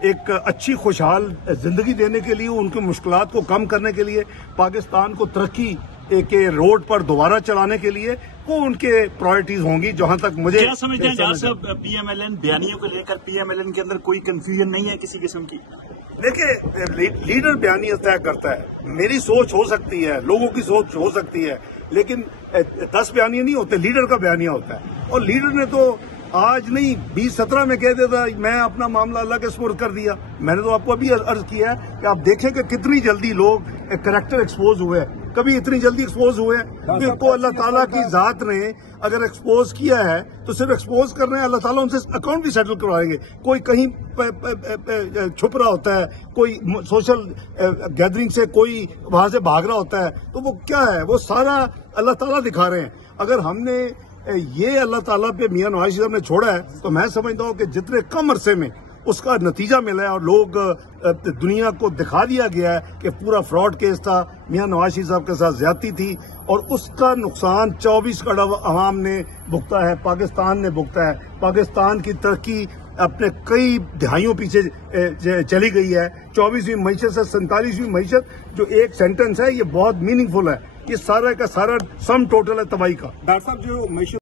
ایک اچھی خوشحال زندگی دینے کے لیے، ان کی مشکلات کو کم کرنے کے لیے، پاکستان کو ترقی کے روڈ پر دوبارہ چلانے کے لیے وہ ان کے پرائرٹیز ہوں گی. جہاں تک مجھے کیا سمجھتے ہیں جہاں صاحب پی ایم ایل این بیانیوں کو لے کر پی ایم ایل این کے اندر کوئی کنفیوژن نہیں ہے کسی قسم کی؟ دیکھیں، لیڈر بیانیہ طے کرتا ہے. میری سوچ ہو سکتی ہے، لوگوں کی سوچ ہو سکتی ہے، لیکن 10 بیانیے نہیں ہوتے، لیڈر کا بیانیہ ہوتا ہے. اور لیڈر نے تو آج نہیں 2017 میں کہہ دیتا میں اپنا معاملہ اللہ کے سپرد کر دیا. میں نے تو آپ کو ابھی عرض کیا ہے کہ آپ دیکھیں کہ کتنی جلدی لوگ کریکٹر ایکسپوز ہوئے. کبھی اتنی جلدی ایکسپوز ہوئے کہ کو اللہ تعالیٰ کی ذات نے اگر ایکسپوز کیا ہے تو صرف ایکسپوز کر رہے ہیں، اللہ تعالیٰ ان سے اکاؤنٹ بھی سیٹل کروائیں گے. کوئی کہیں چھپ رہا ہوتا ہے، کوئی سوشل گیدرنگ سے کوئی وہاں سے بھاگ رہا ہوتا ہے، تو وہ کیا ہے، وہ سارا اللہ تعالیٰ دکھا رہے ہیں. اگر ہم نے یہ اللہ تعالیٰ پہ میاں نواز شریف نے چھوڑا ہے تو میں سمجھتا ہوں کہ جتنے کم عرصے میں اس کا نتیجہ ملا ہے اور لوگ دنیا کو دکھا دیا گیا ہے کہ پورا فراڈ کیس تھا، میاں نواز شریف صاحب کے ساتھ زیادتی تھی، اور اس کا نقصان 24 کروڑ عوام نے بھگتا ہے، پاکستان نے بھگتا ہے. پاکستان کی ترقی اپنے کئی دہائیوں پیچھے چلی گئی ہے. 24ویں معیشت سے 47ویں معیشت، جو ایک سینٹنس ہے یہ بہت میننگ فل ہے. یہ سارا کا سارا سم ٹوٹل ہے تباہی کا. ڈاکٹر صاحب جو معیشت